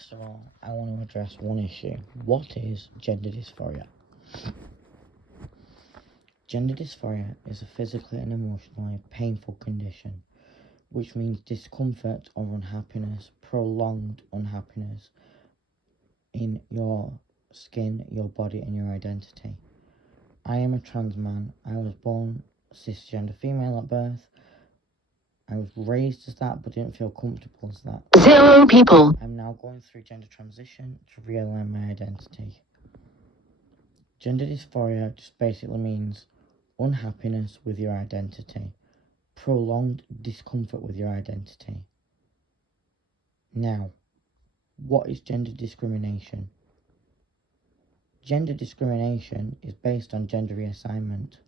First of all, I want to address one issue. What is gender dysphoria? Gender dysphoria is a physically and emotionally painful condition, which means discomfort or unhappiness, prolonged unhappiness in your skin, your body, and your identity. I am a trans man. I was born cisgender female at birth. I was raised as that, but didn't feel comfortable as that. 0 people. I'm now going through gender transition to realign my identity. Gender dysphoria just basically means unhappiness with your identity, prolonged discomfort with your identity. Now, what is gender discrimination? Gender discrimination is based on gender reassignment.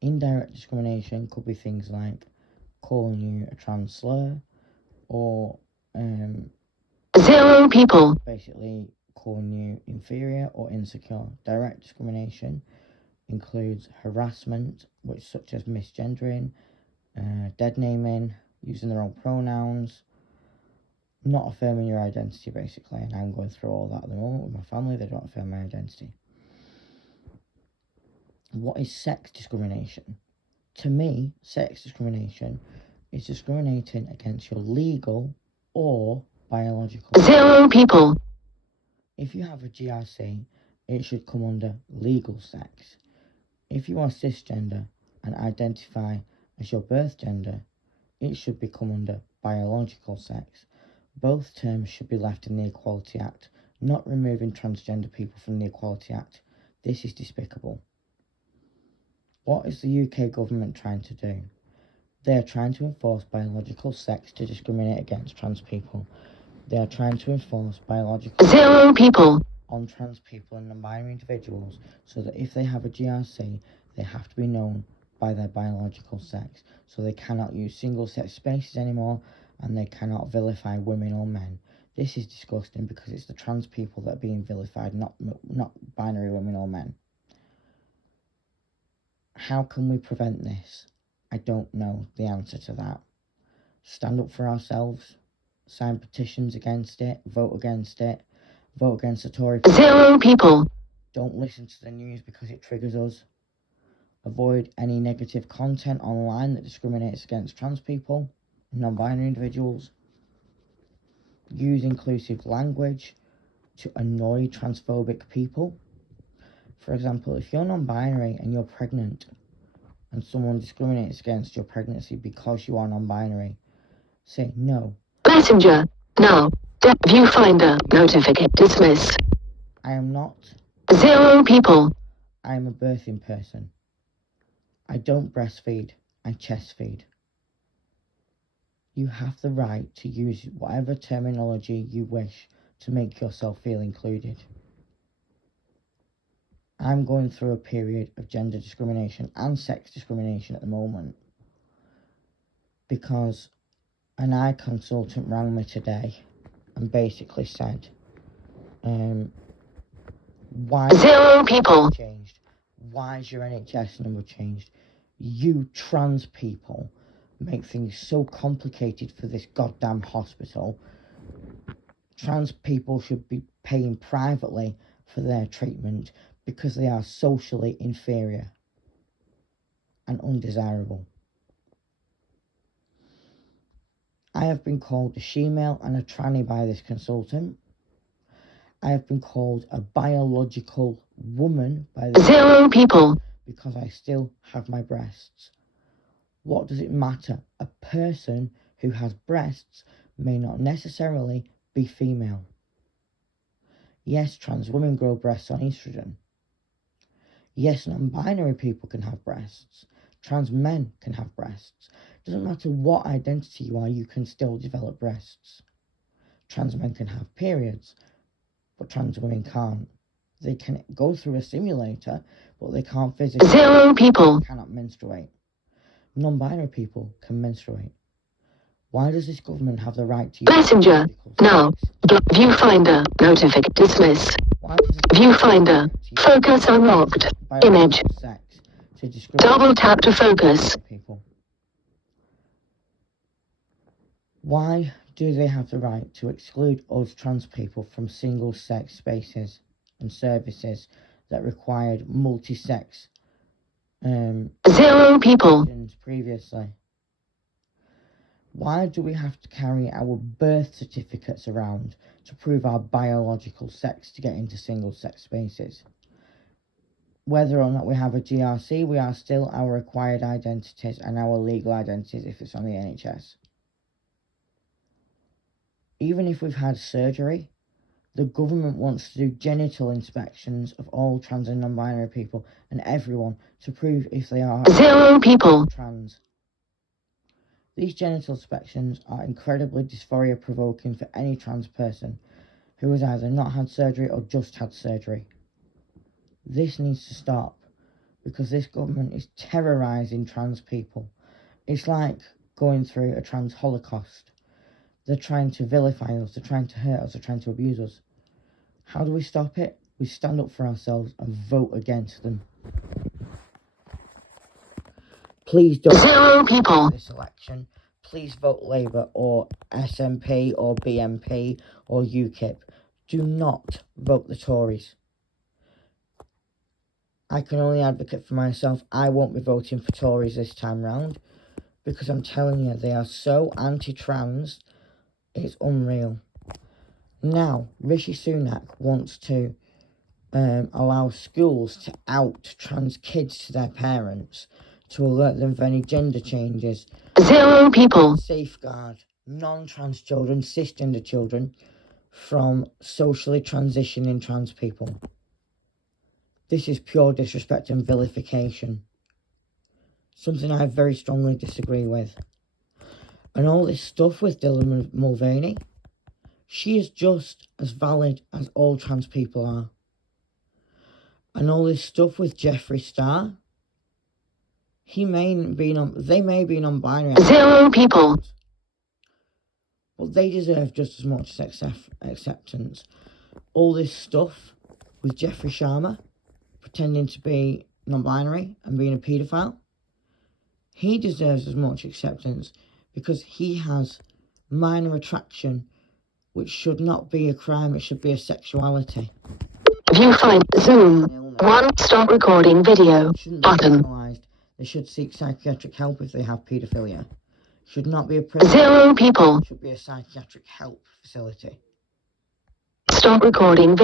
Indirect discrimination could be things like calling you a trans slur, or 0 people. basically calling you inferior or insecure. Direct discrimination includes harassment, which such as misgendering, dead naming, using the wrong pronouns, not affirming your identity basically, and I'm going through all that at the moment with my family. They don't affirm my identity. What is sex discrimination? To me, sex discrimination is discriminating against your legal or biological. 0 people. If you have a GRC, it should come under legal sex. If you are cisgender and identify as your birth gender, it should become under biological sex. Both terms should be left in the Equality Act, not removing transgender people from the Equality Act. This is despicable. What is the UK government trying to do? They are trying to enforce biological sex to discriminate against trans people. They are trying to enforce biological 0 people. on trans people and non-binary individuals, so that if they have a GRC, they have to be known by their biological sex. So they cannot use single-sex spaces anymore, and they cannot vilify women or men. This is disgusting because it's the trans people that are being vilified, not binary women or men. How can we prevent this? I don't know the answer to that. Stand up for ourselves, sign petitions against it, vote against it, vote against the Tory party. 0 people. Don't listen to the news because it triggers us. Avoid any negative content online that discriminates against trans people and non-binary individuals. Use inclusive language to annoy transphobic people. For example, if you're non-binary and you're pregnant and someone discriminates against your pregnancy because you are non-binary, say no. Messenger. No. Viewfinder. Notificate. Dismiss. I am not. 0 people. I am a birthing person. I don't breastfeed. I chest feed. You have the right to use whatever terminology you wish to make yourself feel included. I'm going through a period of gender discrimination and sex discrimination at the moment because an eye consultant rang me today and basically said, why 0 people. changed? Why is your NHS number changed? You trans people make things so complicated for this goddamn hospital. Trans people should be paying privately for their treatment because they are socially inferior and undesirable. I have been called a she-male and a tranny by this consultant. I have been called a biological woman by this 0 people. because I still have my breasts. What does it matter? A person who has breasts may not necessarily be female. Yes, trans women grow breasts on estrogen. Yes, non-binary people can have breasts. Trans men can have breasts. Doesn't matter what identity you are, you can still develop breasts. Trans men can have periods, but trans women can't. They can go through a simulator, but they can't physically. 0 people. Cannot menstruate. Non-binary people can menstruate. Why does this government have the right to use Messenger. No. Viewfinder. Notificate. Dismiss. Why does this Viewfinder. Focus unlocked. Image. sex to discriminate Double tap to focus. people? Why Do they have the right to exclude us trans people from single-sex spaces and services that required multi-sex 0 people. previously? Why do we have to carry our birth certificates around to prove our biological sex to get into single-sex spaces? Whether or not we have a GRC, we are still our required identities and our legal identities if it's on the NHS. Even if we've had surgery, the government wants to do genital inspections of all trans and non-binary people and everyone to prove if they are 0 people. trans. These genital inspections are incredibly dysphoria-provoking for any trans person who has either not had surgery or just had surgery. This needs to stop because this government is terrorising trans people. It's like going through a trans holocaust. They're trying to vilify us, they're trying to hurt us, they're trying to abuse us. How do we stop it? We stand up for ourselves and vote against them. Please don't 0 people. this election. Please vote Labour or SNP or BNP or UKIP. Do not vote the Tories. I can only advocate for myself. I won't be voting for Tories this time round because I'm telling you, they are so anti-trans, it's unreal. Now, Rishi Sunak wants to allow schools to out trans kids to their parents to alert them of any gender changes, 0 people. safeguard non-trans children, cisgender children, from socially transitioning trans people. This is pure disrespect and vilification. Something I very strongly disagree with. And all this stuff with Dylan Mulvaney, she is just as valid as all trans people are. And all this stuff with Jeffree Star, they may be non-binary. 0 people. But they deserve just as much acceptance. All this stuff with Jeffrey Sharma pretending to be non-binary and being a paedophile, he deserves as much acceptance because he has minor attraction, which should not be a crime, it should be a sexuality. Viewfinder. Zoom. 1. Stop recording video. Shouldn't be Button. criminalised. They should seek psychiatric help if they have paedophilia. Should not be a prison. 0 people. Should be a psychiatric help facility. Stop recording video.